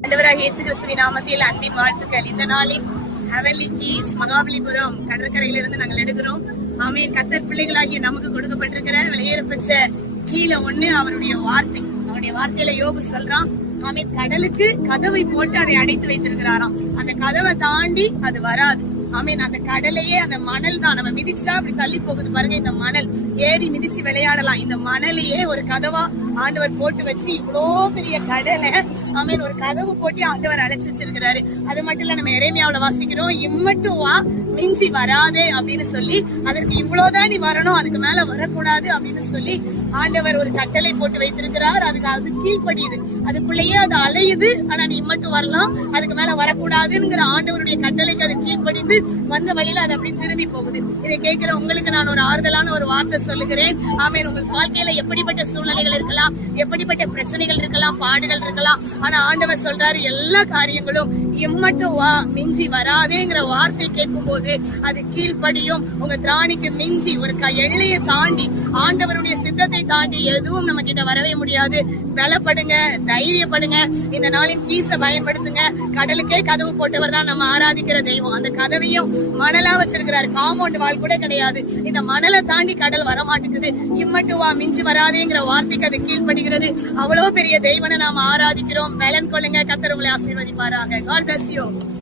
ஆண்டவராக இயேசு கிறிஸ்துவின் நாமத்தில் அன்பின் வாழ்த்துக்கள். இந்த நாளில் ஹெவன்லி கீஸ் மகாபலிபுரம் கடற்கரையிலிருந்து நாங்கள் எடுக்கிறோம். ஆமென். கர்த்தர் பிள்ளைகளாகிய நமக்கு கொடுக்கப்பட்டிருக்கிற வெளியேறப்பெற்ற கீழே ஒண்ணு அவருடைய வார்த்தை. அவருடைய வார்த்தையில யோபு சொல்றான், ஆமென், கடலுக்கு கதவை போட்டு அதை அடைத்து வைத்திருக்கிறாராம். அந்த கதவை தாண்டி அது வராது. ஆமீன். அந்த கடலையே அந்த மணல் தான் நம்ம மிதிச்சா அப்படி தள்ளி போகுது பாருங்க. இந்த மணல் ஏறி மிதிச்சு விளையாடலாம். இந்த மணலையே ஒரு கதவா ஆண்டவர் போட்டு வச்சு இவ்வளோ பெரிய கடலை ஆமீன் ஒரு கதவு போட்டு ஆண்டவர் அழைச்சு வச்சிருக்கிறாரு. அது மட்டும் இல்ல, நம்ம எரேமியாவுல வாசிக்கிறோம், இம்மட்டும் வா மிஞ்சி வராதே அப்படின்னு சொல்லி, அதற்கு இவ்வளவுதான் நீ வரணும், அதுக்கு மேல வரக்கூடாது அப்படின்னு சொல்லி ஆண்டவர் ஒரு கட்டளை போட்டு வைத்திருக்கிறார். அதுக்கு அது கீழ்படியுது, அதுக்குள்ளேயே அது அலையுது. ஆனா நீ மட்டும் வரலாம், அதுக்கு மேல வரக்கூடாதுங்கிற ஆண்டவருடைய கட்டளைக்கு அது கீழ்படிந்து வந்த வழியில அது அப்படி திரும்பி போகுது. இதை கேட்கிற உங்களுக்கு நான் ஒரு ஆறுதலான ஒரு வார்த்தை சொல்லுகிறேன். ஆமீன். உங்கள் வாழ்க்கையில எப்படிப்பட்ட சூழ்நிலைகள் இருக்கலாம், எப்படிப்பட்ட பிரச்சனைகள் இருக்கலாம், பாடுகள் இருக்கலாம். ஆனா ஆண்டவர் சொல்றாரு, எல்லா காரியங்களும் இம்மட்டும் வா மிஞ்சி வராதேங்கிற வார்த்தை கேட்கும் போது அது கீழ்படியும். உங்க திராணிக்கு மிஞ்சி ஒரு எல்லையை தாண்டி, ஆண்டவருடைய சித்தத்தை தாண்டி எதுவும் நம்ம கிட்ட வரவே முடியாது. பலப்படுங்க, தைரியப்படுங்க. இந்த நாளின் கீச பயன்படுத்துங்க. கடலுக்கே கதவு போட்டவர் தான் நம்ம ஆராதிக்கிற தெய்வம். அந்த கதவையும் மணலா வச்சிருக்கிறாரு. காம்பவுண்ட் வால் கூட கிடையாது. இந்த மணலை தாண்டி கடல் வர மாட்டேங்குது. இம்மட்டு வா மிஞ்சி வராதேங்கிற வார்த்தைக்கு அது கீழ்படுகிறது. அவ்வளவு பெரிய தெய்வனை நாம ஆராதிக்கிறோம். பலன் கொள்ளுங்க. கர்த்தர் உங்களை ஆசீர்வதிப்பாராக. God bless you.